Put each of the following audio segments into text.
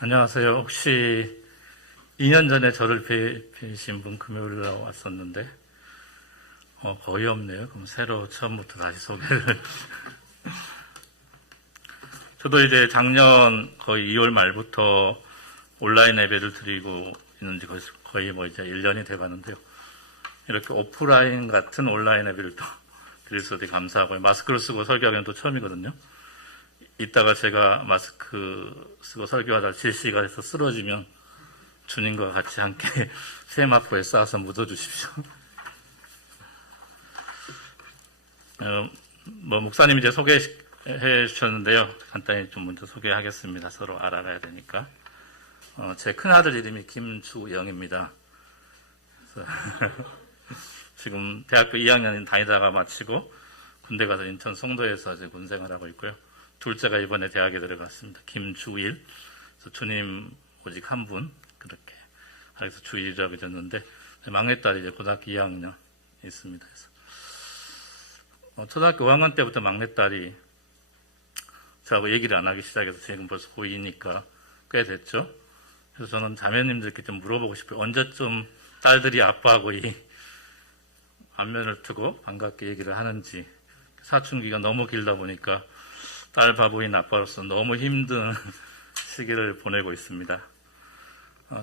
안녕하세요. 혹시 2년 전에 저를 뵈신 분 금요일 날 왔었는데 거의 없네요. 그럼 새로 처음부터 다시 소개를. 저도 이제 작년 거의 2월 말부터 온라인 예배를 드리고 있는지 거의 이제 1년이 돼가는데요. 이렇게 오프라인 같은 온라인 예배를 또 드려서 되게 감사하고요. 마스크를 쓰고 설교하기는 또 처음이거든요. 이따가 제가 마스크 쓰고 설교하다 질시가 돼서 쓰러지면 주님과 같이 함께 세마포에 쌓아서 묻어주십시오. 목사님 이제 소개해 주셨는데요. 간단히 좀 먼저 소개하겠습니다. 서로 알아가야 되니까. 제 큰아들 이름이 김주영입니다. 지금 대학교 2학년 다니다가 마치고 군대 가서 인천 송도에서 이제 군생활하고 있고요. 둘째가 이번에 대학에 들어갔습니다. 김주일. 그래서 주님 오직 한 분, 그렇게. 그래서 주일이라고 졌는데, 막내딸이 이제 고등학교 2학년 있습니다. 그래서 초등학교 5학년 때부터 막내딸이 저하고 얘기를 안 하기 시작해서 지금 벌써 고2니까 꽤 됐죠. 그래서 저는 자매님들께 좀 물어보고 싶어요. 언제쯤 딸들이 아빠하고 이 안면을 트고 반갑게 얘기를 하는지. 사춘기가 너무 길다 보니까 딸 바보인 아빠로서 너무 힘든 시기를 보내고 있습니다.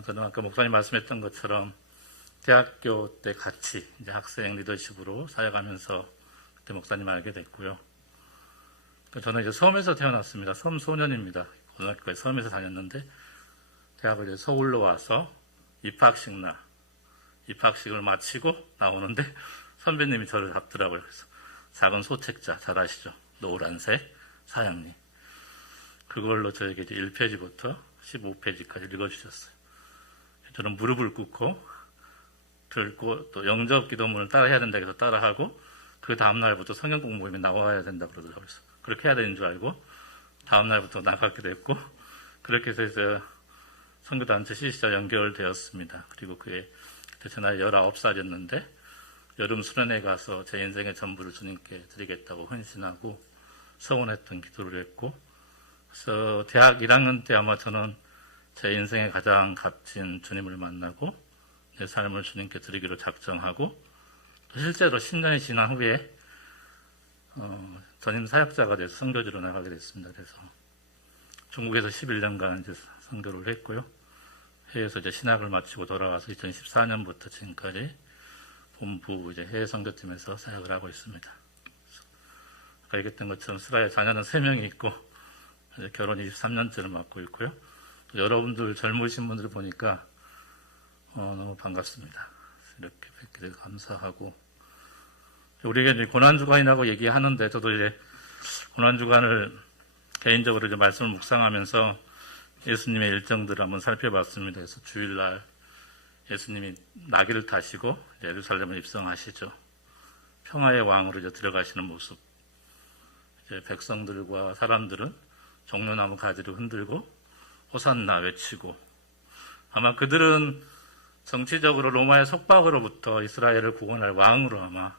저는 아까 목사님 말씀했던 것처럼 대학교 때 같이 이제 학생 리더십으로 사역하면서 그때 목사님 알게 됐고요. 저는 이제 섬에서 태어났습니다. 섬 소년입니다. 고등학교에 섬에서 다녔는데 대학을 이제 서울로 와서 입학식을 마치고 나오는데 선배님이 저를 잡더라고요. 그래서 작은 소책자 잘 아시죠? 노란색 사양님. 그걸로 저에게 이제 1페이지부터 15페이지까지 읽어주셨어요. 저는 무릎을 꿇고 들고 또 영접 기도문을 따라 해야 된다 해서 따라하고 그 다음날부터 성경 공부에 나와야 된다 그러더라고요. 그래서 그렇게 해야 되는 줄 알고 다음날부터 나가기도 했고 그렇게 해서 선교단체 CC와 연결되었습니다. 그리고 그때 제 나이 19살이었는데 여름 수련회 가서 제 인생의 전부를 주님께 드리겠다고 헌신하고 서원했던 기도를 했고, 그래서 대학 1학년 때 아마 저는 제 인생의 가장 값진 주님을 만나고 내 삶을 주님께 드리기로 작정하고 또 실제로 10년이 지난 후에 전임 사역자가 돼서 선교지로 나가게 됐습니다. 그래서 중국에서 11년간 이제 선교를 했고요. 해외에서 이제 신학을 마치고 돌아와서 2014년부터 지금까지 본부 이제 해외 선교팀에서 사역을 하고 있습니다. 아까 얘기했던 것처럼 스가의 자녀는 3명이 있고 결혼 23년째를 맡고 있고요. 또 여러분들 젊으신 분들 보니까 너무 반갑습니다. 이렇게 뵙게 돼서 감사하고 우리가 이제 고난주간이라고 얘기하는데 저도 이제 고난주간을 개인적으로 이제 말씀을 묵상하면서 예수님의 일정들을 한번 살펴봤습니다. 그래서 주일날 예수님이 나귀를 타시고 예루살렘을 입성하시죠. 평화의 왕으로 이제 들어가시는 모습. 이제 백성들과 사람들은 종려나무 가지를 흔들고 호산나 외치고 아마 그들은 정치적으로 로마의 속박으로부터 이스라엘을 구원할 왕으로 아마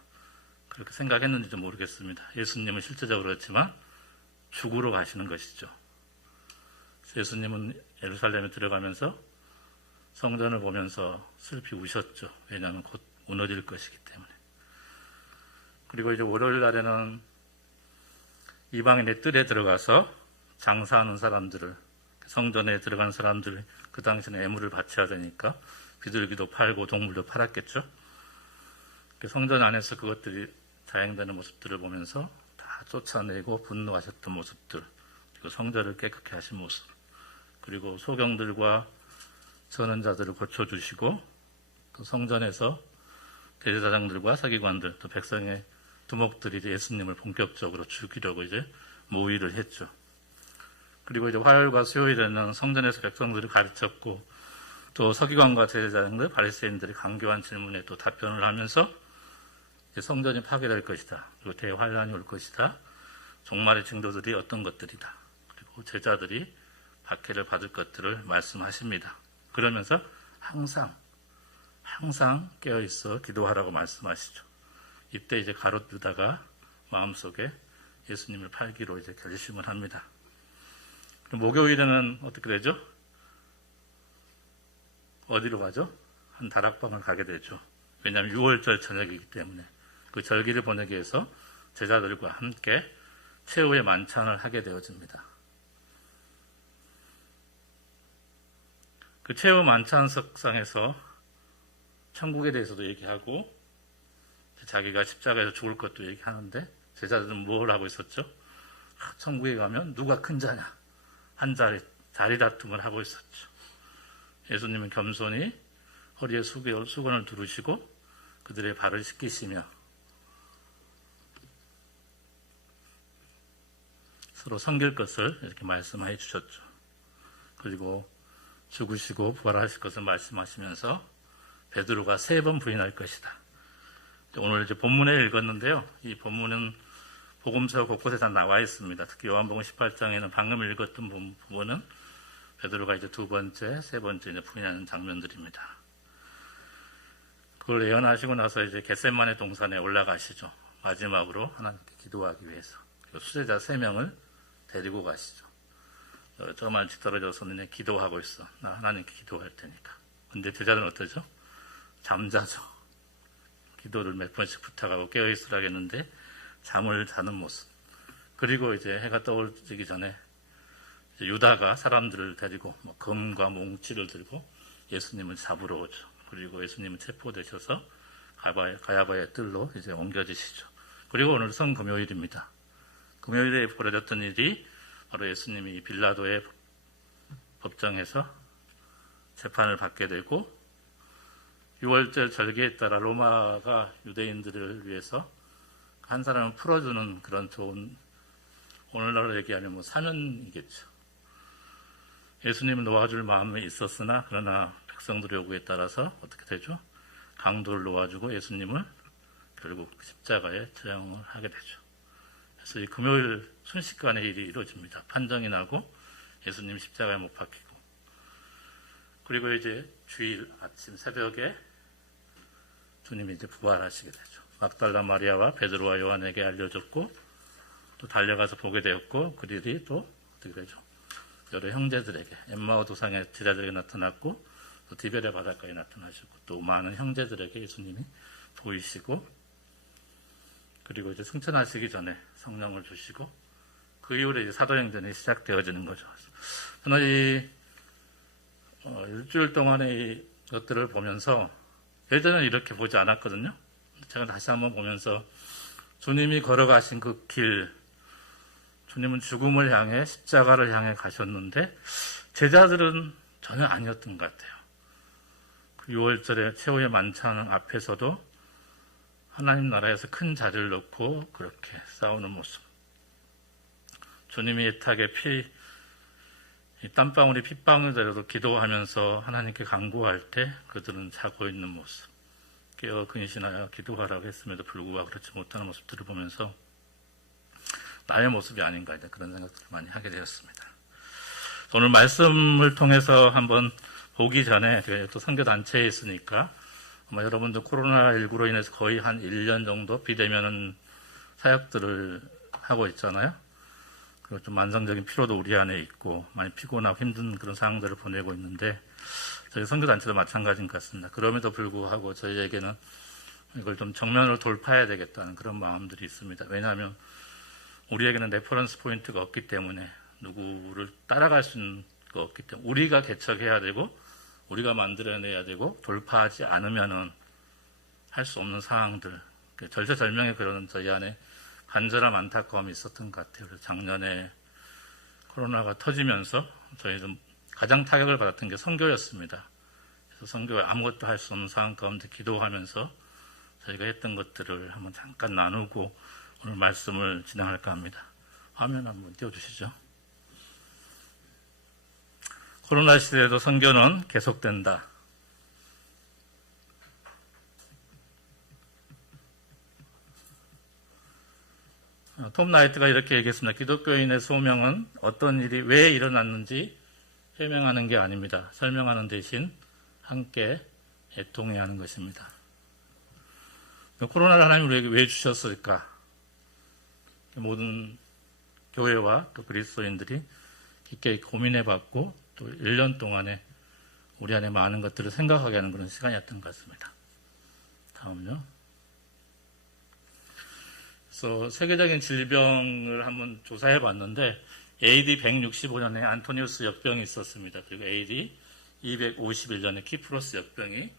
그렇게 생각했는지도 모르겠습니다. 예수님은 실제적으로 그렇지만 죽으러 가시는 것이죠. 예수님은 예루살렘에 들어가면서 성전을 보면서 슬피 우셨죠. 왜냐하면 곧 무너질 것이기 때문에. 그리고 이제 월요일 날에는 이방인의 뜰에 들어가서 장사하는 사람들을, 성전에 들어간 사람들, 그 당시에는 애물을 바쳐야 되니까 비둘기도 팔고 동물도 팔았겠죠. 성전 안에서 그것들이 자행되는 모습들을 보면서 다 쫓아내고 분노하셨던 모습들, 그리고 성전을 깨끗게 하신 모습, 그리고 소경들과 선언자들을 고쳐주시고 또 성전에서 대제사장들과 서기관들, 또 백성의 두목들이 예수님을 본격적으로 죽이려고 이제 모의를 했죠. 그리고 이제 화요일과 수요일에는 성전에서 백성들을 가르쳤고 또 서기관과 제사장들, 바리새인들이 강교한 질문에 또 답변을 하면서 성전이 파괴될 것이다. 그리고 대환란이 올 것이다. 종말의 징조들이 어떤 것들이다. 그리고 제자들이 박해를 받을 것들을 말씀하십니다. 그러면서 항상 깨어있어 기도하라고 말씀하시죠. 이때 이제 가롯 유다가 마음속에 예수님을 팔기로 이제 결심을 합니다. 목요일에는 어떻게 되죠? 어디로 가죠? 한 다락방을 가게 되죠. 왜냐하면 6월절 저녁이기 때문에 그 절기를 보내기 위해서 제자들과 함께 최후의 만찬을 하게 되어집니다. 그 최후 만찬석상에서 천국에 대해서도 얘기하고 자기가 십자가에서 죽을 것도 얘기하는데 제자들은 뭘 하고 있었죠? 천국에 가면 누가 큰 자냐? 한 자리 다툼을 하고 있었죠. 예수님은 겸손히 허리에 수건을 두르시고 그들의 발을 씻기시며 서로 섬길 것을 이렇게 말씀해 주셨죠. 그리고 죽으시고 부활하실 것을 말씀하시면서 베드로가 3번 부인할 것이다. 오늘 이제 본문에 읽었는데요. 이 본문은 복음서 곳곳에 다 나와 있습니다. 특히 요한복음 18장에는 방금 읽었던 부분은 베드로가 이제 2번째, 3번째 이제 부인하는 장면들입니다. 그걸 예언하시고 나서 이제 겟세마네 동산에 올라가시죠. 마지막으로 하나님께 기도하기 위해서. 수제자 3명을 데리고 가시죠. 저만치 떨어져서 너네 기도하고 있어. 나 하나님께 기도할 테니까. 근데 제자들은 어떠죠? 잠자죠. 기도를 몇 번씩 부탁하고 깨어있으라겠는데 잠을 자는 모습. 그리고 이제 해가 떠오르기 전에 유다가 사람들을 데리고 검과 몽치를 들고 예수님을 잡으러 오죠. 그리고 예수님은 체포되셔서 가야바의 뜰로 이제 옮겨지시죠. 그리고 오늘 성금요일입니다. 금요일에 벌어졌던 일이 바로 예수님이 빌라도의 법정에서 재판을 받게 되고 6월절 절기에 따라 로마가 유대인들을 위해서 한 사람을 풀어주는 그런 좋은, 오늘날로 얘기하면 사면이겠죠. 예수님을 놓아줄 마음이 있었으나 그러나 백성들의 요구에 따라서 어떻게 되죠? 강도를 놓아주고 예수님을 결국 십자가에 처형을 하게 되죠. 그래서 이 금요일 순식간에 일이 이루어집니다. 판정이 나고 예수님 십자가에 못 박히고, 그리고 이제 주일 아침 새벽에 주님이 이제 부활하시게 되죠. 막달라 마리아와 베드로와 요한에게 알려졌고 또 달려가서 보게 되었고 그 일이 또 어떻게 되죠? 여러 형제들에게, 엠마오 도상의 제자들에게 나타났고 또 디베레 바닷가에 나타나시고 또 많은 형제들에게 예수님이 보이시고, 그리고 이제 승천하시기 전에 성령을 주시고 그 이후에 이제 사도행전이 시작되어지는 거죠. 저는 이 일주일 동안의 것들을 보면서 예전에는 이렇게 보지 않았거든요. 제가 다시 한번 보면서 주님이 걸어가신 그 길, 주님은 죽음을 향해 십자가를 향해 가셨는데 제자들은 전혀 아니었던 것 같아요. 그 6월절에 최후의 만찬 앞에서도 하나님 나라에서 큰 자리를 놓고 그렇게 싸우는 모습, 주님이 애타게 땀방울이 핏방울 되려도 기도하면서 하나님께 간구할 때 그들은 자고 있는 모습, 깨어 근신하여 기도하라고 했음에도 불구하고 그렇지 못하는 모습들을 보면서 나의 모습이 아닌가 그런 생각들을 많이 하게 되었습니다. 오늘 말씀을 통해서 한번 보기 전에 또 선교단체에 있으니까 아마 여러분도 코로나19로 인해서 거의 한 1년 정도 비대면 사역들을 하고 있잖아요. 그리고 좀 만성적인 피로도 우리 안에 있고 많이 피곤하고 힘든 그런 상황들을 보내고 있는데 저희 선교단체도 마찬가지인 것 같습니다. 그럼에도 불구하고 저희에게는 이걸 좀 정면으로 돌파해야 되겠다는 그런 마음들이 있습니다. 왜냐하면 우리에게는 레퍼런스 포인트가 없기 때문에 누구를 따라갈 수 있는 거 없기 때문에 우리가 개척해야 되고 우리가 만들어내야 되고 돌파하지 않으면은 할 수 없는 상황들, 절체절명의 그런 저희 안에 간절한 안타까움이 있었던 것 같아요. 그래서 작년에 코로나가 터지면서 저희도 가장 타격을 받았던 게 선교였습니다. 그래서 선교에 아무것도 할 수 없는 상황 가운데 기도하면서 저희가 했던 것들을 한번 잠깐 나누고 오늘 말씀을 진행할까 합니다. 화면 한번 띄워주시죠. 코로나 시대에도 선교는 계속된다. 톰 나이트가 이렇게 얘기했습니다. 기독교인의 소명은 어떤 일이 왜 일어났는지 해명하는 게 아닙니다. 설명하는 대신 함께 애통해야 하는 것입니다. 코로나를 하나님 우리에게 왜 주셨을까? 모든 교회와 또 그리스도인들이 깊게 고민해봤고 또 1년 동안에 우리 안에 많은 것들을 생각하게 하는 그런 시간이었던 것 같습니다. 다음요. 그래서 세계적인 질병을 한번 조사해 봤는데 AD 165년에 안토니우스 역병이 있었습니다. 그리고 AD 251년에 키프로스 역병이,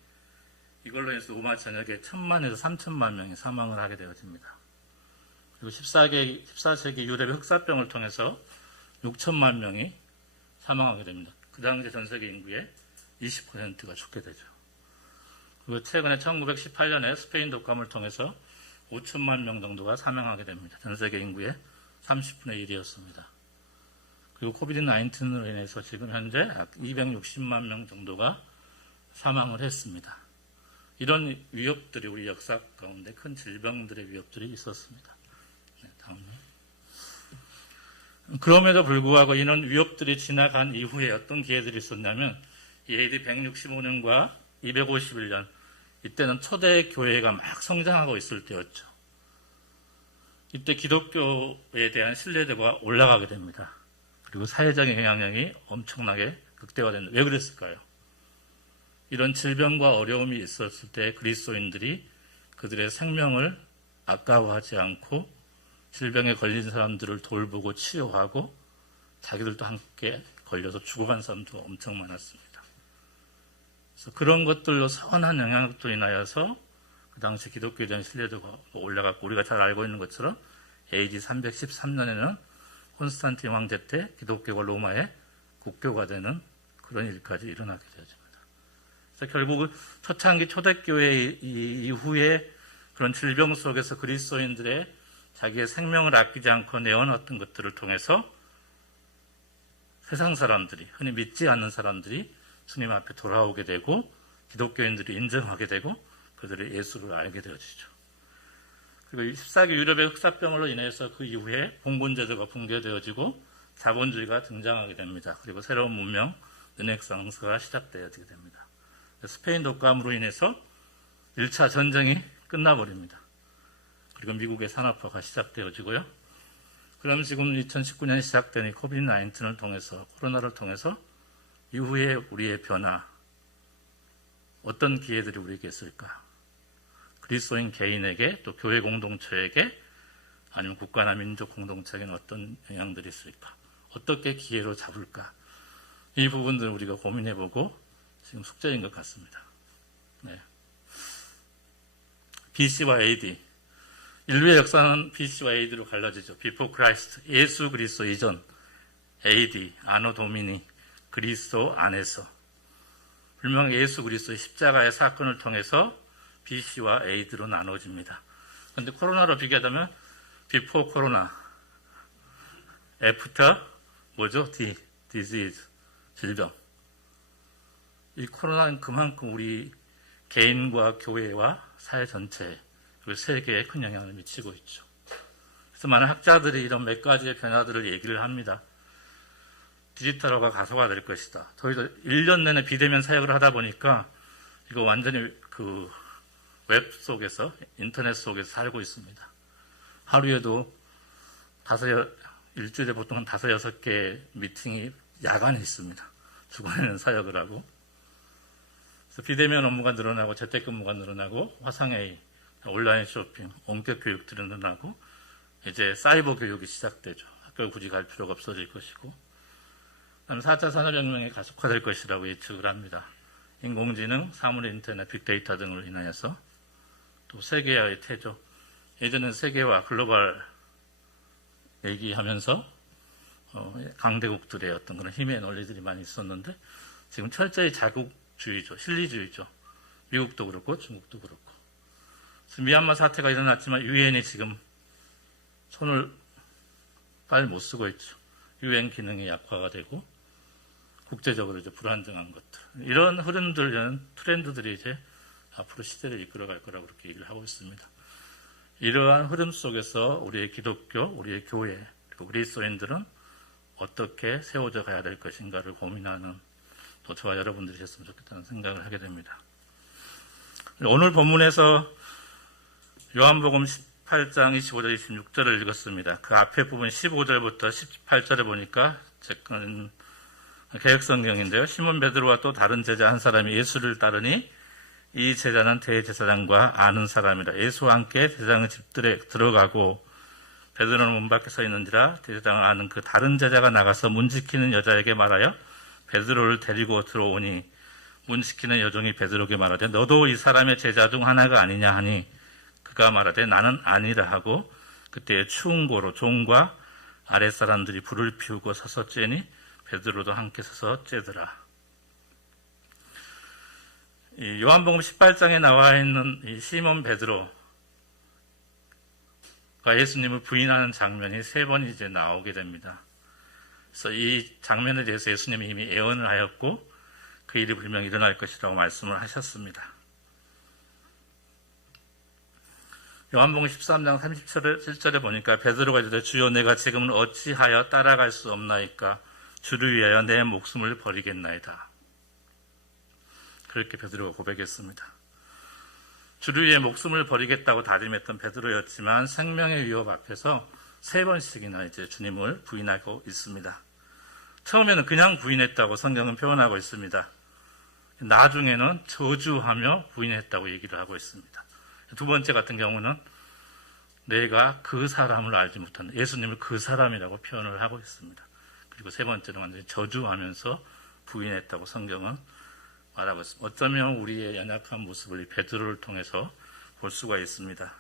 이걸로 해서 로마 전역에 1000만에서 3000만 명이 사망을 하게 되어집니다. 그리고 14세기 유럽의 흑사병을 통해서 6천만 명이 사망하게 됩니다. 그 당시 전 세계 인구의 20%가 죽게 되죠. 그리고 최근에 1918년에 스페인 독감을 통해서 5천만 명 정도가 사망하게 됩니다. 전 세계 인구의 30분의 1이었습니다. 그리고 코비드-19으로 인해서 지금 현재 약 260만 명 정도가 사망을 했습니다. 이런 위협들이 우리 역사 가운데 큰 질병들의 위협들이 있었습니다. 네, 다음에. 그럼에도 불구하고 이런 위협들이 지나간 이후에 어떤 기회들이 있었냐면 AD 165년과 251년, 이때는 초대 교회가 막 성장하고 있을 때였죠. 이때 기독교에 대한 신뢰도가 올라가게 됩니다. 그리고 사회적인 영향력이 엄청나게 극대화된다. 왜 그랬을까요? 이런 질병과 어려움이 있었을 때 그리스도인들이 그들의 생명을 아까워하지 않고 질병에 걸린 사람들을 돌보고 치료하고 자기들도 함께 걸려서 죽어간 사람도 엄청 많았습니다. 그래서 그런 것들로 선한 영향력도 인하여서 그 당시 기독교에 대한 신뢰도가 올라갔고, 우리가 잘 알고 있는 것처럼 AD 313년에는 콘스탄틴 황제 때 기독교가 로마의 국교가 되는 그런 일까지 일어나게 되어집니다. 그래서 결국은 초창기 초대교회 이후에 그런 질병 속에서 그리스도인들의 자기의 생명을 아끼지 않고 내어놨던 것들을 통해서 세상 사람들이, 흔히 믿지 않는 사람들이 주님 앞에 돌아오게 되고 기독교인들이 인정하게 되고 그들의 예수를 알게 되어지죠. 그리고 14기 유럽의 흑사병으로 인해서 그 이후에 봉건제도가 붕괴되어지고 자본주의가 등장하게 됩니다. 그리고 새로운 문명, 르네상스가 시작되어지게 됩니다. 스페인 독감으로 인해서 1차 전쟁이 끝나버립니다. 그리고 미국의 산업화가 시작되어지고요. 그럼 지금 2019년에 시작된 이 코비드-19를 통해서, 코로나를 통해서 이후에 우리의 변화, 어떤 기회들이 우리에게 있을까? 그리스도인 개인에게, 또 교회 공동체에게, 아니면 국가나 민족 공동체에게는 어떤 영향들이 있을까? 어떻게 기회로 잡을까? 이 부분들을 우리가 고민해보고 지금 숙제인 것 같습니다. 네. BC와 AD. 인류의 역사는 BC와 AD로 갈라지죠. Before Christ, 예수 그리스도 이전, AD, 아노 도미니, 그리스도 안에서. 분명 예수 그리스도의 십자가의 사건을 통해서 BC와 AD로 나눠집니다. 그런데 코로나로 비교하자면 Before 코로나, After 뭐죠? disease, 질병. 이 코로나는 그만큼 우리 개인과 교회와 사회 전체, 그리고 세계에 큰 영향을 미치고 있죠. 그래서 많은 학자들이 이런 몇 가지의 변화들을 얘기를 합니다. 디지털화가 가속화될 것이다. 저희도 1년 내내 비대면 사역을 하다 보니까 이거 완전히 그 웹 속에서, 인터넷 속에서 살고 있습니다. 하루에도 일주일에 보통 5, 6개 미팅이 야간에 있습니다. 주간에는 사역을 하고. 그래서 비대면 업무가 늘어나고 재택근무가 늘어나고 화상회의, 온라인 쇼핑, 원격 교육들이 늘어나고 이제 사이버 교육이 시작되죠. 학교를 굳이 갈 필요가 없어질 것이고, 그다음에 4차 산업혁명이 가속화될 것이라고 예측을 합니다. 인공지능, 사물 인터넷, 빅데이터 등으로 인하여서 또 세계화의 태조. 예전엔 세계화, 글로벌 얘기하면서 강대국들의 어떤 그런 힘의 논리들이 많이 있었는데 지금 철저히 자국주의죠. 실리주의죠. 미국도 그렇고 중국도 그렇고. 미얀마 사태가 일어났지만 유엔이 지금 손을 빨리 못 쓰고 있죠. 유엔 기능이 약화가 되고 국제적으로 이제 불안정한 것들. 이런 흐름들, 이런 트렌드들이 이제 앞으로 시대를 이끌어갈 거라고 그렇게 얘기를 하고 있습니다. 이러한 흐름 속에서 우리의 기독교, 우리의 교회, 그리고 그리스도인들은 어떻게 세워져 가야 될 것인가를 고민하는 또 저와 여러분들이 됐으면 좋겠다는 생각을 하게 됩니다. 오늘 본문에서 요한복음 18장 25절 26절을 읽었습니다. 그 앞에 부분 15절부터 18절에 보니까 제건 개혁성경인데요. 시몬 베드로와 또 다른 제자 한 사람이 예수를 따르니 이 제자는 대제사장과 아는 사람이라. 예수와 함께 제사장의 집들에 들어가고 베드로는 문 밖에 서 있는지라 대제사장을 아는 그 다른 제자가 나가서 문 지키는 여자에게 말하여 베드로를 데리고 들어오니 문 지키는 여종이 베드로에게 말하되 너도 이 사람의 제자 중 하나가 아니냐 하니 그가 말하되 나는 아니라 하고 그때 추운 고로 종과 아랫사람들이 불을 피우고 서서 쬐니 베드로도 함께 서서 쬐더라. 이 요한복음 18장에 나와 있는 이 시몬 베드로가 예수님을 부인하는 장면이 3번 이제 나오게 됩니다. 그래서 이 장면에 대해서 예수님이 이미 예언을 하였고 그 일이 분명히 일어날 것이라고 말씀을 하셨습니다. 요한복음 13장 37절에 보니까 베드로가 이르되 주여 내가 지금은 어찌하여 따라갈 수 없나이까 주를 위하여 내 목숨을 버리겠나이다. 그렇게 베드로가 고백했습니다. 주를 위해 목숨을 버리겠다고 다짐했던 베드로였지만 생명의 위협 앞에서 3번씩이나 이제 주님을 부인하고 있습니다. 처음에는 그냥 부인했다고 성경은 표현하고 있습니다. 나중에는 저주하며 부인했다고 얘기를 하고 있습니다. 2번째 같은 경우는 내가 그 사람을 알지 못한다. 예수님을 그 사람이라고 표현을 하고 있습니다. 그리고 3번째는 완전히 저주하면서 부인했다고 성경은 말하고 있습니다. 어쩌면 우리의 연약한 모습을 이 베드로를 통해서 볼 수가 있습니다.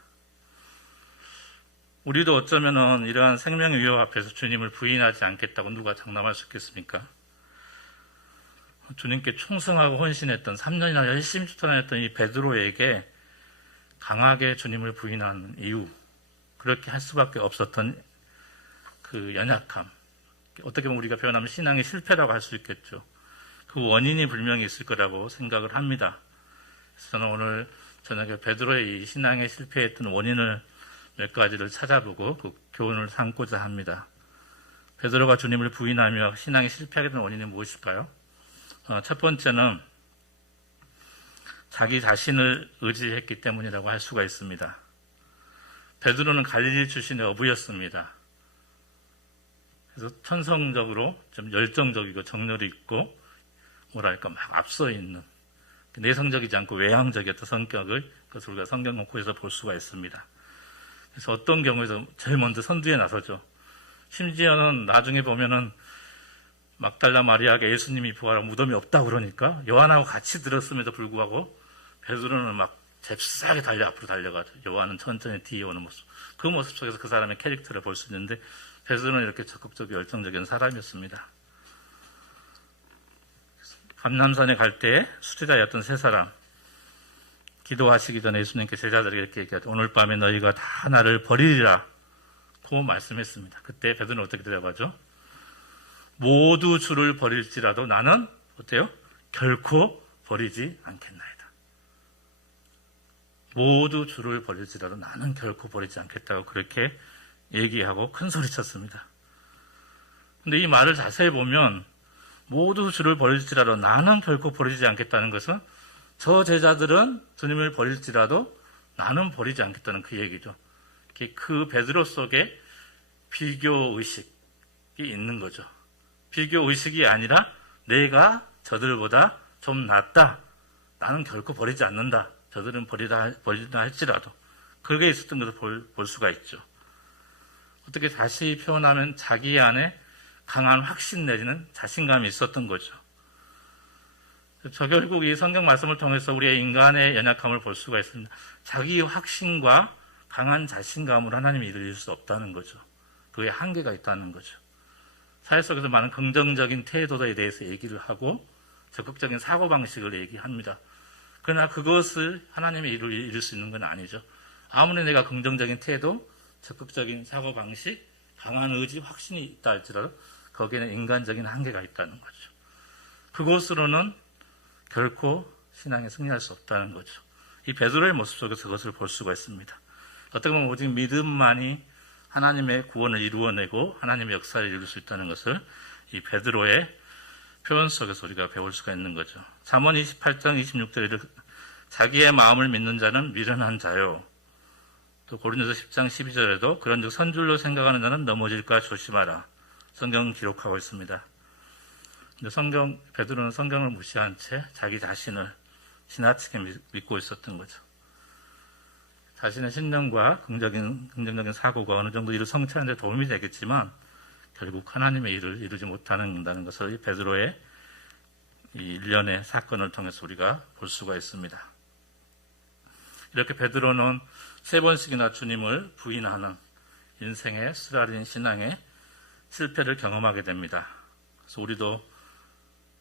우리도 어쩌면 이러한 생명의 위협 앞에서 주님을 부인하지 않겠다고 누가 장담할 수 있겠습니까? 주님께 충성하고 헌신했던 3년이나 열심히 추천했던 이 베드로에게 강하게 주님을 부인하는 이유, 그렇게 할 수밖에 없었던 그 연약함, 어떻게 보면 우리가 표현하면 신앙의 실패라고 할 수 있겠죠. 그 원인이 분명히 있을 거라고 생각을 합니다. 그래서 저는 오늘 저녁에 베드로의 이 신앙의 실패했던 원인을 몇 가지를 찾아보고 그 교훈을 삼고자 합니다. 베드로가 주님을 부인하며 신앙이 실패하게 된 원인이 무엇일까요? 첫 번째는 자기 자신을 의지했기 때문이라고 할 수가 있습니다. 베드로는 갈릴리 출신의 어부였습니다. 그래서 천성적으로 좀 열정적이고 정열이 있고 뭐랄까 막 앞서 있는 내성적이지 않고 외향적이었던 성격을 그것을 우리가 성경 공부에서 볼 수가 있습니다. 그래서 어떤 경우에도 제일 먼저 선두에 나서죠. 심지어는 나중에 보면은 막달라 마리아에게 예수님이 부활하고 무덤이 없다고 그러니까 요한하고 같이 들었음에도 불구하고 베드로는 막 잽싸게 앞으로 달려가죠. 요한은 천천히 뒤에 오는 모습. 그 모습 속에서 그 사람의 캐릭터를 볼 수 있는데 베드로는 이렇게 적극적이고 열정적인 사람이었습니다. 감람산에 갈 때 수제자였던 3사람 기도하시기 전에 예수님께 제자들에게 이렇게 얘기하죠. 오늘 밤에 너희가 다 나를 버리리라 고 말씀했습니다. 그때 베드로는 어떻게 대답하죠? 모두 주를 버릴지라도 나는 어때요? 결코 버리지 않겠나이다. 모두 주를 버릴지라도 나는 결코 버리지 않겠다고 그렇게 얘기하고 큰 소리 쳤습니다. 근데 이 말을 자세히 보면 모두 주를 버릴지라도 나는 결코 버리지 않겠다는 것은 저 제자들은 주님을 버릴지라도 나는 버리지 않겠다는 그 얘기죠. 그 베드로 속에 비교의식이 있는 거죠. 비교의식이 아니라 내가 저들보다 좀 낫다. 나는 결코 버리지 않는다. 저들은 버리다 할지라도. 그게 있었던 것을 볼 수가 있죠. 어떻게 다시 표현하면 자기 안에 강한 확신 내지는 자신감이 있었던 거죠. 저 결국 이 성경 말씀을 통해서 우리의 인간의 연약함을 볼 수가 있습니다. 자기 확신과 강한 자신감으로 하나님이 이루실 수 없다는 거죠. 그에 한계가 있다는 거죠. 사회 속에서 많은 긍정적인 태도에 대해서 얘기를 하고 적극적인 사고방식을 얘기합니다. 그러나 그것을 하나님이 이룰 수 있는 건 아니죠. 아무리 내가 긍정적인 태도, 적극적인 사고방식, 강한 의지, 확신이 있다 할지라도 거기에는 인간적인 한계가 있다는 거죠. 그것으로는 결코 신앙에 승리할 수 없다는 거죠. 이 베드로의 모습 속에서 그것을 볼 수가 있습니다. 어떻게 보면 오직 믿음만이 하나님의 구원을 이루어내고 하나님의 역사를 이룰 수 있다는 것을 이 베드로의 표현 속에서 우리가 배울 수가 있는 거죠. 잠언 28장 26절에 자기의 마음을 믿는 자는 미련한 자요. 또 고린도서 10장 12절에도 그런즉 선줄로 생각하는 자는 넘어질까 조심하라. 성경은 기록하고 있습니다. 근데 베드로는 성경을 무시한 채 자기 자신을 지나치게 믿고 있었던 거죠. 자신의 신념과 긍정적인 사고가 어느 정도 일을 성취하는 데 도움이 되겠지만 결국 하나님의 일을 이루지 못한다는 것을 이 베드로의 이 일련의 사건을 통해서 우리가 볼 수가 있습니다. 이렇게 베드로는 3번씩이나 주님을 부인하는 인생의 쓰라린 신앙의 실패를 경험하게 됩니다. 그래서 우리도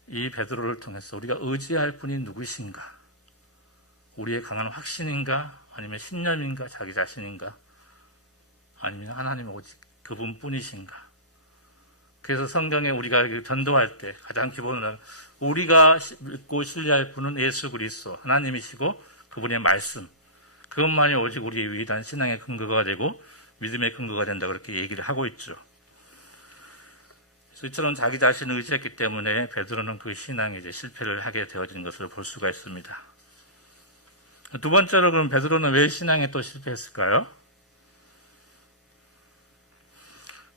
이 베드로를 통해서 우리가 의지할 분이 누구신가? 우리의 강한 확신인가? 아니면 신념인가? 자기 자신인가? 아니면 하나님 오직 그분뿐이신가? 그래서 성경에 우리가 전도할 때 가장 기본으로 우리가 믿고 신뢰할 분은 예수 그리스도 하나님이시고 그분의 말씀, 그것만이 오직 우리의 유일한 신앙의 근거가 되고 믿음의 근거가 된다고 그렇게 얘기를 하고 있죠. 그래서 이처럼 자기 자신을 의지했기 때문에 베드로는 그 신앙에 이제 실패를 하게 되어진 것을 볼 수가 있습니다. 두 번째로 그럼 베드로는 왜 신앙에 또 실패했을까요?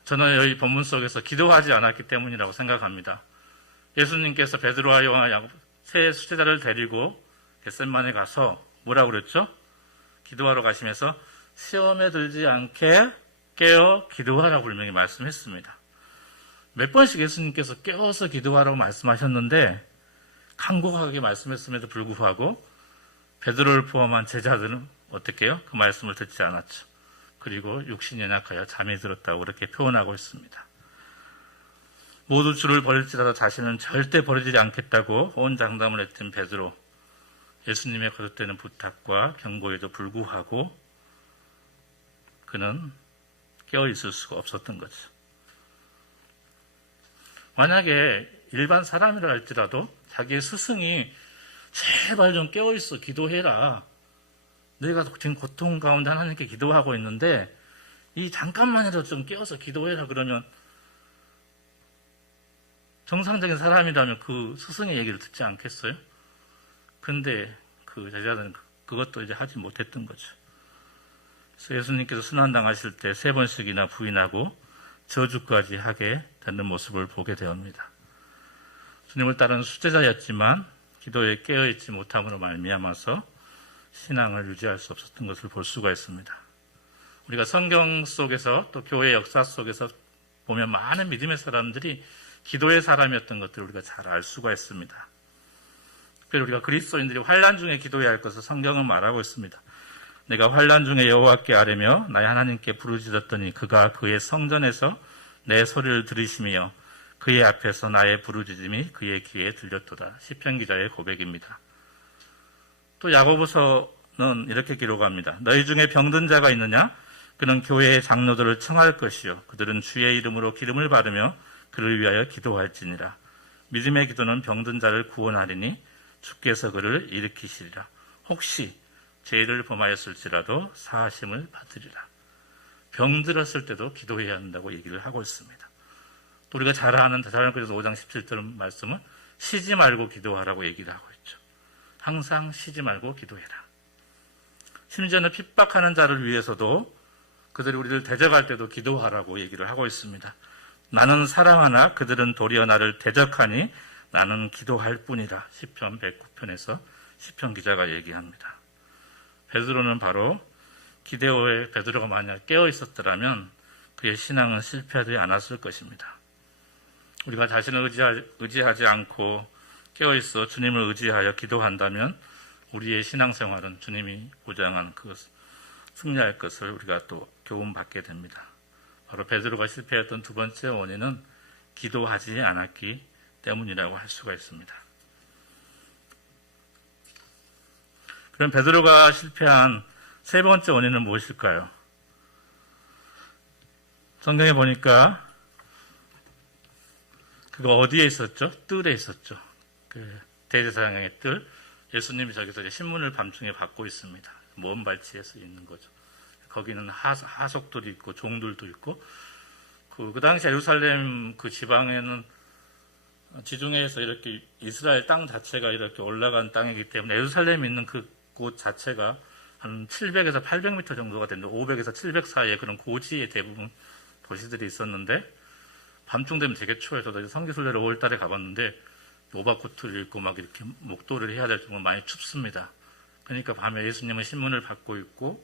저는 여기 본문 속에서 기도하지 않았기 때문이라고 생각합니다. 예수님께서 베드로와 요한과 야곱 세 수제자를 데리고 겟세마네 가서 뭐라고 그랬죠? 기도하러 가시면서 시험에 들지 않게 깨어 기도하라고 분명히 말씀했습니다. 몇 번씩 예수님께서 깨워서 기도하라고 말씀하셨는데 간곡하게 말씀했음에도 불구하고 베드로를 포함한 제자들은 어떻게 해요? 그 말씀을 듣지 않았죠. 그리고 육신이 연약하여 잠이 들었다고 그렇게 표현하고 있습니다. 모두 주를 버릴지라도 자신은 절대 버리지 않겠다고 호언장담을 했던 베드로, 예수님의 거듭되는 부탁과 경고에도 불구하고 그는 깨어있을 수가 없었던 거죠. 만약에 일반 사람이라 할지라도 자기의 스승이 제발 좀 깨어있어 기도해라. 내가 지금 고통 가운데 하나님께 기도하고 있는데 이 잠깐만이라도 좀 깨어서 기도해라 그러면 정상적인 사람이라면 그 스승의 얘기를 듣지 않겠어요? 근데 그 제자들은 그것도 이제 하지 못했던 거죠. 그래서 예수님께서 순환당하실 때 3번씩이나 부인하고 저주까지 하게 되는 모습을 보게 되옵니다. 주님을 따르는 수제자였지만 기도에 깨어있지 못함으로 말미암아서 신앙을 유지할 수 없었던 것을 볼 수가 있습니다. 우리가 성경 속에서 또 교회 역사 속에서 보면 많은 믿음의 사람들이 기도의 사람이었던 것들을 우리가 잘 알 수가 있습니다. 특별히 우리가 그리스도인들이 환난 중에 기도해야 할 것을 성경은 말하고 있습니다. 내가 환난 중에 여호와께 아뢰며 나의 하나님께 부르짖었더니 그가 그의 성전에서 내 소리를 들으시며 그의 앞에서 나의 부르짖음이 그의 귀에 들렸도다. 시편 기자의 고백입니다. 또 야고보서는 이렇게 기록합니다. 너희 중에 병든 자가 있느냐? 그는 교회의 장로들을 청할 것이요 그들은 주의 이름으로 기름을 바르며 그를 위하여 기도할지니라. 믿음의 기도는 병든 자를 구원하리니 주께서 그를 일으키시리라. 혹시 죄를 범하였을지라도 사하심을 받으리라. 병들었을 때도 기도해야 한다고 얘기를 하고 있습니다. 또 우리가 잘 아는 데살로니가서 5장 17절 말씀은 쉬지 말고 기도하라고 얘기를 하고 있죠. 항상 쉬지 말고 기도해라. 심지어는 핍박하는 자를 위해서도 그들이 우리를 대적할 때도 기도하라고 얘기를 하고 있습니다. 나는 사랑하나 그들은 도리어 나를 대적하니 나는 기도할 뿐이라. 시편 109편에서 시편 기자가 얘기합니다. 베드로는 바로 기대오에 베드로가 만약 깨어 있었더라면 그의 신앙은 실패하지 않았을 것입니다. 우리가 자신을 의지하지 않고 깨어 있어 주님을 의지하여 기도한다면 우리의 신앙생활은 주님이 보장한 그 승리할 것을 우리가 또 교훈받게 됩니다. 바로 베드로가 실패했던 두 번째 원인은 기도하지 않았기 때문이라고 할 수가 있습니다. 그럼 베드로가 실패한 세 번째 원인은 무엇일까요? 성경에 보니까 그거 어디에 있었죠? 뜰에 있었죠. 그 대제사장의 뜰. 예수님이 저기서 이제 신문을 밤중에 받고 있습니다. 먼 발치에서 있는 거죠. 거기는 하속들이 있고 종들도 있고 그 당시 예루살렘 그 지방에는 지중해에서 이렇게 이스라엘 땅 자체가 이렇게 올라간 땅이기 때문에 예루살렘에 있는 그곳 자체가 한 700에서 800m 정도가 되는데 500에서 700 사이에 그런 고지의 대부분 도시들이 있었는데 밤중 되면 되게 추워요. 저도 성기순례를 5월 달에 가봤는데 오바코트를 입고 막 이렇게 목도를 해야 될 정도로 많이 춥습니다. 그러니까 밤에 예수님은 신문을 받고 있고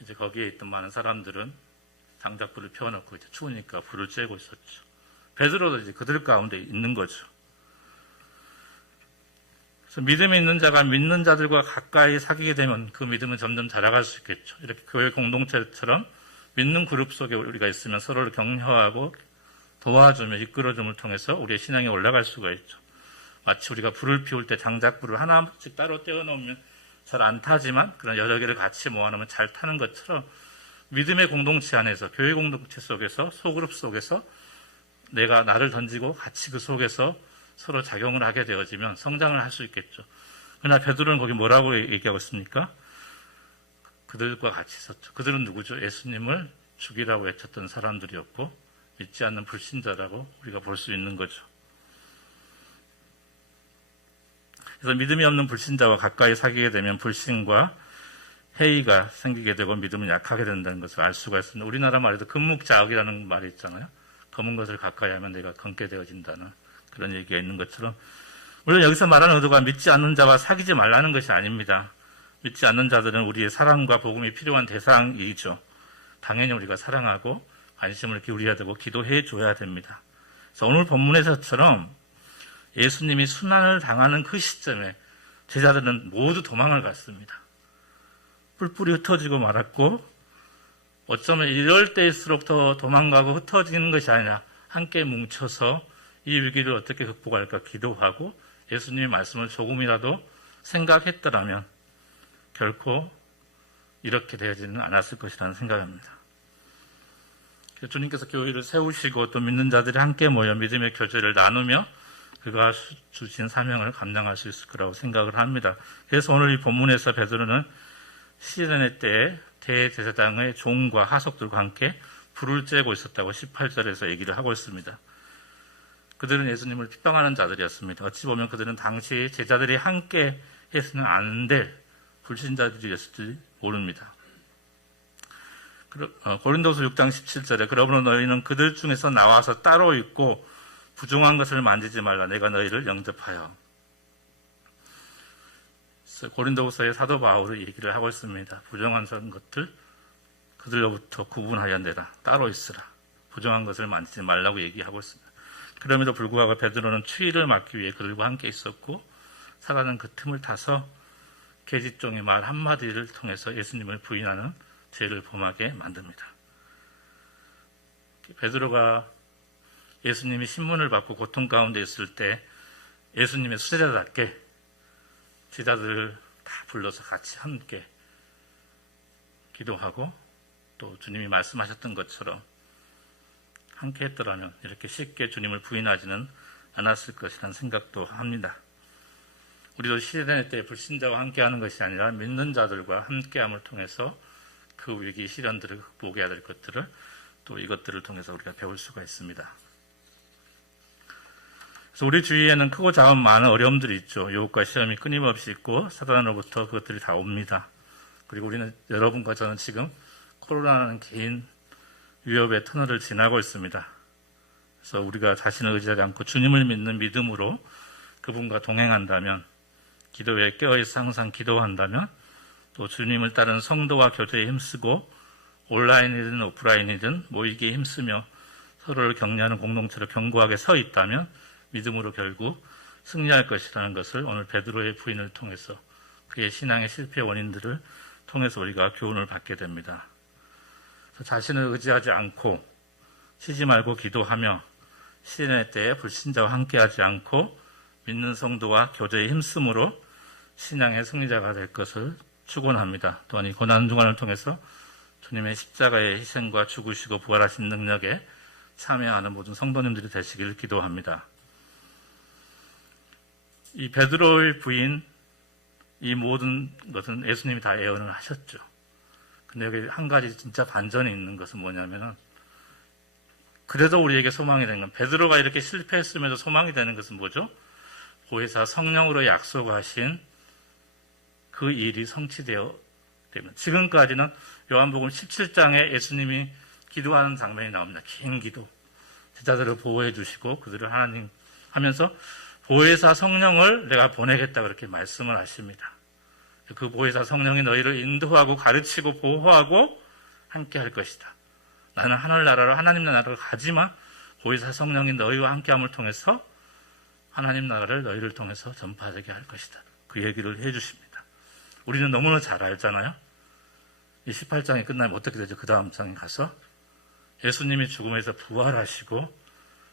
이제 거기에 있던 많은 사람들은 장작불을 피워놓고 이제 추우니까 불을 쬐고 있었죠. 베드로도 이제 그들 가운데 있는 거죠. 그래서 믿음이 있는 자가 믿는 자들과 가까이 사귀게 되면 그 믿음은 점점 자라갈 수 있겠죠. 이렇게 교회 공동체처럼 믿는 그룹 속에 우리가 있으면 서로를 격려하고 도와주며 이끌어줌을 통해서 우리의 신앙이 올라갈 수가 있죠. 마치 우리가 불을 피울 때 장작불을 하나씩 따로 떼어놓으면 잘 안 타지만 그런 여러 개를 같이 모아놓으면 잘 타는 것처럼 믿음의 공동체 안에서 교회 공동체 속에서 소그룹 속에서 내가 나를 던지고 같이 그 속에서 서로 작용을 하게 되어지면 성장을 할 수 있겠죠. 그러나 베드로는 거기 뭐라고 얘기하고 있습니까? 그들과 같이 있었죠. 그들은 누구죠? 예수님을 죽이라고 외쳤던 사람들이었고 믿지 않는 불신자라고 우리가 볼 수 있는 거죠. 그래서 믿음이 없는 불신자와 가까이 사귀게 되면 불신과 회의가 생기게 되고 믿음은 약하게 된다는 것을 알 수가 있습니다. 우리나라 말에도 금묵자학이라는 말이 있잖아요. 검은 것을 가까이 하면 내가 검게 되어진다는 그런 얘기가 있는 것처럼 물론 여기서 말하는 의도가 믿지 않는 자와 사귀지 말라는 것이 아닙니다. 믿지 않는 자들은 우리의 사랑과 복음이 필요한 대상이죠. 당연히 우리가 사랑하고 관심을 기울여야 되고 기도해 줘야 됩니다. 그래서 오늘 본문에서처럼 예수님이 순환을 당하는 그 시점에 제자들은 모두 도망을 갔습니다. 뿔뿔이 흩어지고 말았고 어쩌면 이럴 때일수록 더 도망가고 흩어지는 것이 아니라 함께 뭉쳐서 이 위기를 어떻게 극복할까 기도하고 예수님의 말씀을 조금이라도 생각했더라면 결코 이렇게 되지는 않았을 것이라는 생각입니다. 주님께서 교회를 세우시고 또 믿는 자들이 함께 모여 믿음의 교제를 나누며 그가 주신 사명을 감당할 수 있을 거라고 생각을 합니다. 그래서 오늘 이 본문에서 베드로는 시련의 때에 대제사장의 종과 하석들과 함께 불을 쬐고 있었다고 18절에서 얘기를 하고 있습니다. 그들은 예수님을 핍박하는 자들이었습니다. 어찌 보면 그들은 당시 제자들이 함께 해서는 안 될 불신자들이었을지 모릅니다. 고린도서 6장 17절에 그러므로 너희는 그들 중에서 나와서 따로 있고 부정한 것을 만지지 말라. 내가 너희를 영접하여. 고린도후서의 사도 바울이 얘기를 하고 있습니다. 부정한 것들 그들로부터 구분하여 내라. 따로 있으라. 부정한 것을 만지지 말라고 얘기하고 있습니다. 그럼에도 불구하고 베드로는 추위를 막기 위해 그들과 함께 있었고 사단은 그 틈을 타서 계집종의 말 한마디를 통해서 예수님을 부인하는 죄를 범하게 만듭니다. 베드로가 예수님이 신문을 받고 고통 가운데 있을 때 예수님의 수제자답게 제자들을 다 불러서 같이 함께 기도하고 또 주님이 말씀하셨던 것처럼 함께 했더라면 이렇게 쉽게 주님을 부인하지는 않았을 것이라는 생각도 합니다. 우리도 시대의 때 불신자와 함께하는 것이 아니라 믿는 자들과 함께함을 통해서 그 위기 시련들을 극복해야 될 것들을 또 이것들을 통해서 우리가 배울 수가 있습니다. 그래서 우리 주위에는 크고 작은 많은 어려움들이 있죠. 유혹과 시험이 끊임없이 있고 사단으로부터 그것들이 다 옵니다. 그리고 우리는 여러분과 저는 지금 코로나라는 긴 위협의 터널을 지나고 있습니다. 그래서 우리가 자신을 의지하지 않고 주님을 믿는 믿음으로 그분과 동행한다면 기도에 깨어있어 항상 기도한다면 또 주님을 따른 성도와 교제에 힘쓰고 온라인이든 오프라인이든 모이기에 힘쓰며 서로를 격려하는 공동체로 견고하게 서 있다면 믿음으로 결국 승리할 것이라는 것을 오늘 베드로의 부인을 통해서 그의 신앙의 실패 원인들을 통해서 우리가 교훈을 받게 됩니다. 자신을 의지하지 않고 쉬지 말고 기도하며 시련의 때에 불신자와 함께하지 않고 믿는 성도와 교제에 힘쓰므로 신앙의 승리자가 될 것을 축원합니다. 또한 이 고난 중간을 통해서 주님의 십자가의 희생과 죽으시고 부활하신 능력에 참여하는 모든 성도님들이 되시기를 기도합니다. 이 베드로의 부인 이 모든 것은 예수님이 다 예언을 하셨죠. 근데 여기 한 가지 진짜 반전이 있는 것은 뭐냐면은 그래도 우리에게 소망이 되는 건 베드로가 이렇게 실패했음에도 소망이 되는 것은 뭐죠? 보혜사 성령으로 약속하신 그 일이 성취되어 되면 지금까지는 요한복음 17장에 예수님이 기도하는 장면이 나옵니다. 긴 기도. 제자들을 보호해 주시고 그들을 하나님 하면서 보혜사 성령을 내가 보내겠다 그렇게 말씀을 하십니다. 그 보혜사 성령이 너희를 인도하고 가르치고 보호하고 함께 할 것이다. 나는 하늘나라로 하나님 나라로 가지만 보혜사 성령이 너희와 함께함을 통해서 하나님 나라를 너희를 통해서 전파되게 할 것이다. 그 얘기를 해 주십니다. 우리는 너무나 잘 알잖아요. 이 18장이 끝나면 어떻게 되죠? 그 다음 장에 가서 예수님이 죽음에서 부활하시고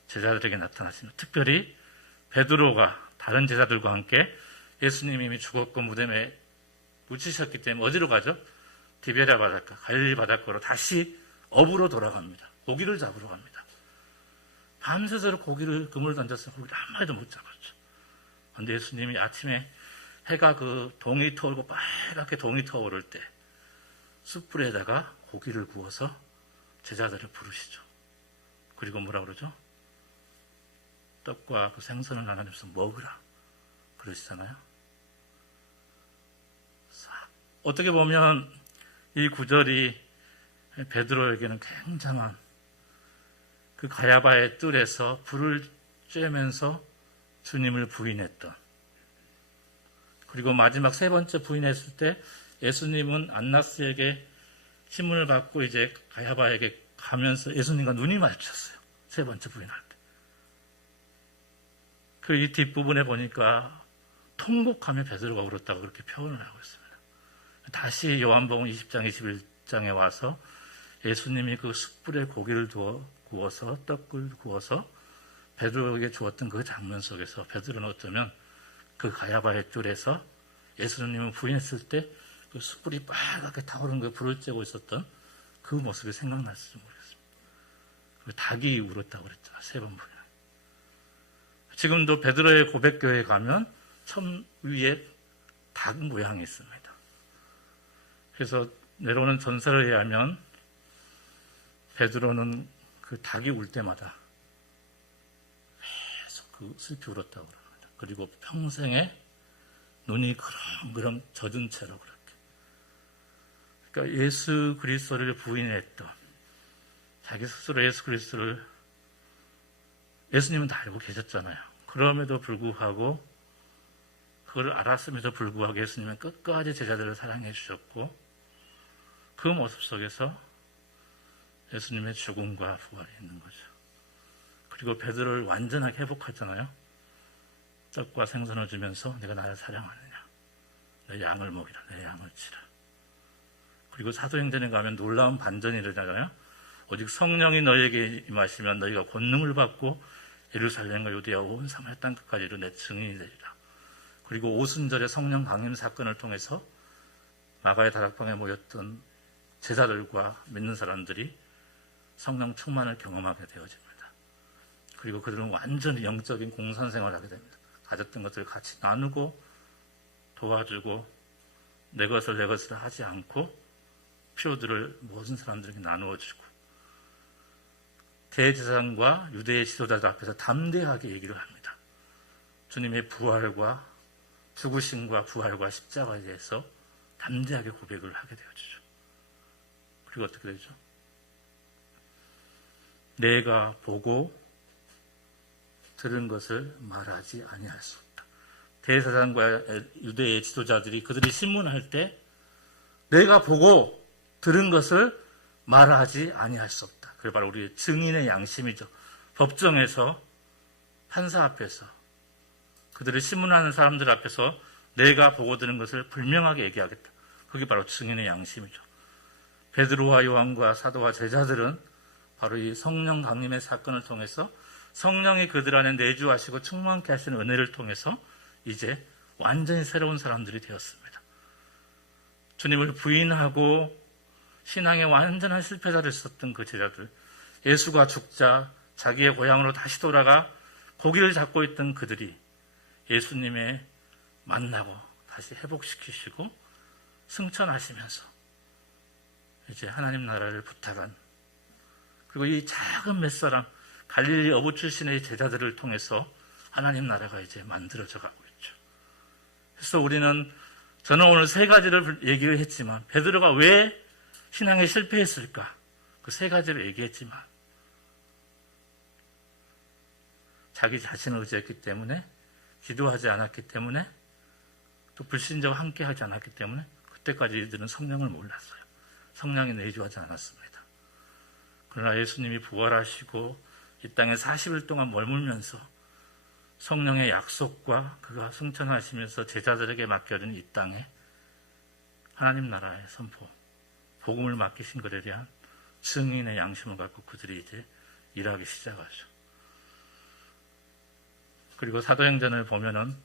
제자들에게 나타나십니다. 특별히 베드로가 다른 제자들과 함께 예수님이 이미 죽었고 무덤에 묻히셨기 때문에 어디로 가죠? 디베랴 바닷가, 갈릴리 바닷가로 다시 업으로 돌아갑니다. 고기를 잡으러 갑니다. 밤새도록 그물 던져서 고기를 한 마리도 못 잡았죠. 그런데 예수님이 아침에 해가 그 동이 터오르고 빨갛게 동이 터오를 때 숯불에다가 고기를 구워서 제자들을 부르시죠. 그리고 뭐라 그러죠? 떡과 그 생선을 나눠주면서 먹으라 그러시잖아요. 어떻게 보면 이 구절이 베드로에게는 굉장한 그 가야바의 뜰에서 불을 쬐면서 주님을 부인했던, 그리고 마지막 세 번째 부인했을 때 예수님은 안나스에게 신문을 받고 이제 가야바에게 가면서 예수님과 눈이 마주쳤어요. 세 번째 부인할 때. 그 이 뒷부분에 보니까 통곡하며 베드로가 울었다고 그렇게 표현을 하고 있습니다. 다시 요한복음 20장 21장에 와서 예수님이 그 숯불에 고기를 구워서 떡을 구워서 베드로에게 주었던 그 장면 속에서 베드로는 어쩌면 그 가야바의 뜰에서 예수님을 부인했을 때 그 숯불이 빨갛게 타오르는 그 불을 쬐고 있었던 그 모습이 생각났을지 모르겠습니다. 닭이 울었다고 그랬잖아요. 세 번 부인. 지금도 베드로의 고백교회에 가면 천 위에 닭 모양이 있습니다. 그래서 내려오는 전설에 의하면 베드로는 그 닭이 울 때마다 계속 그 슬피 울었다고 그럽니다. 그리고 평생에 눈이 그렁그렁 젖은 채로 그렇게. 그러니까 예수 그리스도를 부인했던, 자기 스스로 예수 그리스도를, 예수님은 다 알고 계셨잖아요. 그럼에도 불구하고, 그걸 알았음에도 불구하고 예수님은 끝까지 제자들을 사랑해 주셨고, 그 모습 속에서 예수님의 죽음과 부활이 있는 거죠. 그리고 베드로를 완전하게 회복하잖아요. 떡과 생선을 주면서 내가 나를 사랑하느냐, 내 양을 먹이라, 내 양을 치라. 그리고 사도행전에 가면 놀라운 반전이 일어나잖아요. 오직 성령이 너희에게 임하시면 너희가 권능을 받고 예루살렘과 유대와 온 사마리아 땅 끝까지 이르러 내 증인이 되리라. 그리고 오순절의 성령 강림 사건을 통해서 마가의 다락방에 모였던 제자들과 믿는 사람들이 성령 충만을 경험하게 되어집니다. 그리고 그들은 완전히 영적인 공산생활을 하게 됩니다. 가졌던 것들을 같이 나누고 도와주고 내 것을 하지 않고 필요들을 모든 사람들에게 나누어주고 대제사장과 유대의 지도자들 앞에서 담대하게 얘기를 합니다. 주님의 부활과 죽으심과 부활과 십자가에 대해서 담대하게 고백을 하게 되어지죠. 그리고 어떻게 되죠? 내가 보고 들은 것을 말하지 아니할 수 없다. 대제사장과 유대의 지도자들이 그들이 신문할 때 내가 보고 들은 것을 말하지 아니할 수 없다. 그게 바로 우리의 증인의 양심이죠. 법정에서 판사 앞에서 그들을 신문하는 사람들 앞에서 내가 보고 들은 것을 분명하게 얘기하겠다. 그게 바로 증인의 양심이죠. 베드로와 요한과 사도와 제자들은 바로 이 성령 강림의 사건을 통해서 성령이 그들 안에 내주하시고 충만케 하시는 은혜를 통해서 이제 완전히 새로운 사람들이 되었습니다. 주님을 부인하고 신앙의 완전한 실패자를 썼던 그 제자들, 예수가 죽자 자기의 고향으로 다시 돌아가 고기를 잡고 있던 그들이 예수님의 만나고 다시 회복시키시고 승천하시면서 이제 하나님 나라를 부탁한, 그리고 이 작은 몇 사람 갈릴리 어부 출신의 제자들을 통해서 하나님 나라가 이제 만들어져 가고 있죠. 그래서 저는 오늘 세 가지를 얘기를 했지만 베드로가 왜 신앙에 실패했을까? 그 세 가지를 얘기했지만 자기 자신을 의지했기 때문에, 기도하지 않았기 때문에, 또 불신자와 함께하지 않았기 때문에 그때까지 이들은 성령을 몰랐어요. 성령에 내주하지 않았습니다. 그러나 예수님이 부활하시고 이 땅에 40일 동안 머물면서 성령의 약속과 그가 승천하시면서 제자들에게 맡겨진 이 땅에 하나님 나라의 선포, 복음을 맡기신 것에 대한 증인의 양심을 갖고 그들이 이제 일하기 시작하죠. 그리고 사도행전을 보면은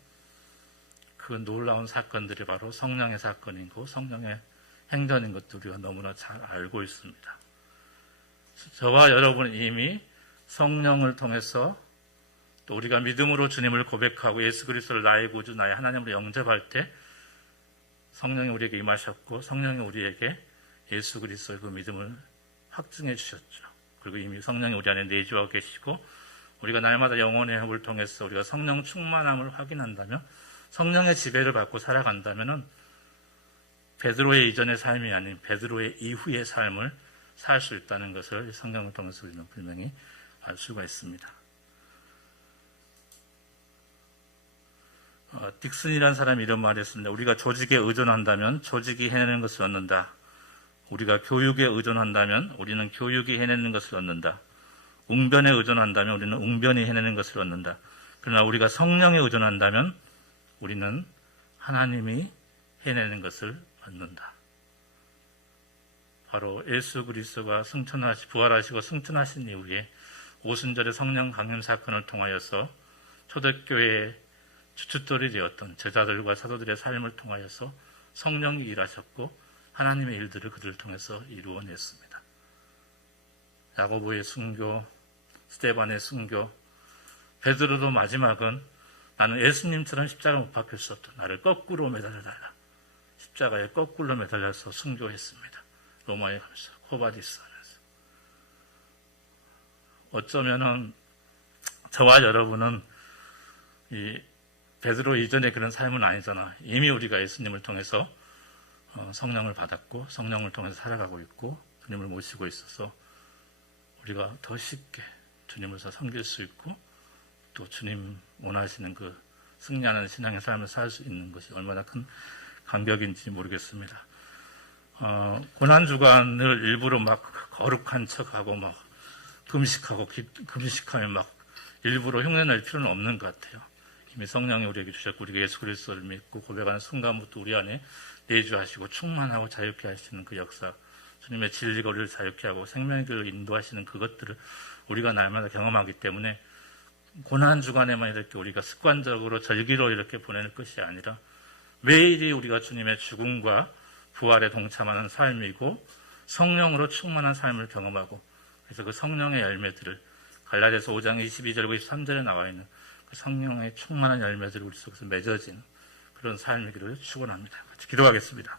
그 놀라운 사건들이 바로 성령의 사건이고 성령의 행전인 것도 우리가 너무나 잘 알고 있습니다. 저와 여러분은 이미 성령을 통해서 또 우리가 믿음으로 주님을 고백하고 예수 그리스도를 나의 구주, 나의 하나님으로 영접할 때 성령이 우리에게 임하셨고 성령이 우리에게 예수 그리스도의 그 믿음을 확증해 주셨죠. 그리고 이미 성령이 우리 안에 내주하고 계시고 우리가 날마다 영혼의 협을 통해서 우리가 성령 충만함을 확인한다면, 성령의 지배를 받고 살아간다면 베드로의 이전의 삶이 아닌 베드로의 이후의 삶을 살 수 있다는 것을 성경을 통해서 우리는 분명히 알 수가 있습니다. 딕슨이라는 사람이 이런 말을 했습니다. 우리가 조직에 의존한다면 조직이 해내는 것을 얻는다. 우리가 교육에 의존한다면 우리는 교육이 해내는 것을 얻는다. 웅변에 의존한다면 우리는 웅변이 해내는 것을 얻는다. 그러나 우리가 성령에 의존한다면 우리는 하나님이 해내는 것을 얻는다. 바로 예수 그리스도가 부활하시고 승천하신 이후에 오순절의 성령 강림 사건을 통하여서 초대교회의 주춧돌이 되었던 제자들과 사도들의 삶을 통하여서 성령이 일하셨고 하나님의 일들을 그들을 통해서 이루어냈습니다. 야고보의 순교, 스데반의 순교, 베드로도 마지막은 나는 예수님처럼 십자가 못 박힐 수 없다. 나를 거꾸로 매달려달라. 십자가에 거꾸로 매달려서 순교했습니다. 로마에 가면서 코바디스 하면서. 어쩌면은 저와 여러분은 이 베드로 이전의 그런 삶은 아니잖아. 이미 우리가 예수님을 통해서 성령을 받았고 성령을 통해서 살아가고 있고 주님을 모시고 있어서 우리가 더 쉽게 주님을 섬길 수 있고 또 주님 원하시는 그 승리하는 신앙의 삶을 살 수 있는 것이 얼마나 큰 감격인지 모르겠습니다. 고난주간을 일부러 막 거룩한 척하고 막 금식하며 막 일부러 흉내낼 필요는 없는 것 같아요. 이미 성령이 우리에게 주셨고 우리가 예수 그리스도를 믿고 고백하는 순간부터 우리 안에 내주하시고 충만하고 자유케 하시는 그 역사, 주님의 진리가 우리를 자유케 하고 생명의 길로 인도하시는 그것들을 우리가 날마다 경험하기 때문에 고난주간에만 이렇게 우리가 습관적으로 절기로 이렇게 보내는 것이 아니라 매일이 우리가 주님의 죽음과 부활에 동참하는 삶이고 성령으로 충만한 삶을 경험하고, 그래서 그 성령의 열매들을 갈라디아서 5장 22절과 23절에 나와 있는 그 성령의 충만한 열매들이 우리 속에서 맺어진 그런 삶이기를 축원합니다. 같이 기도하겠습니다.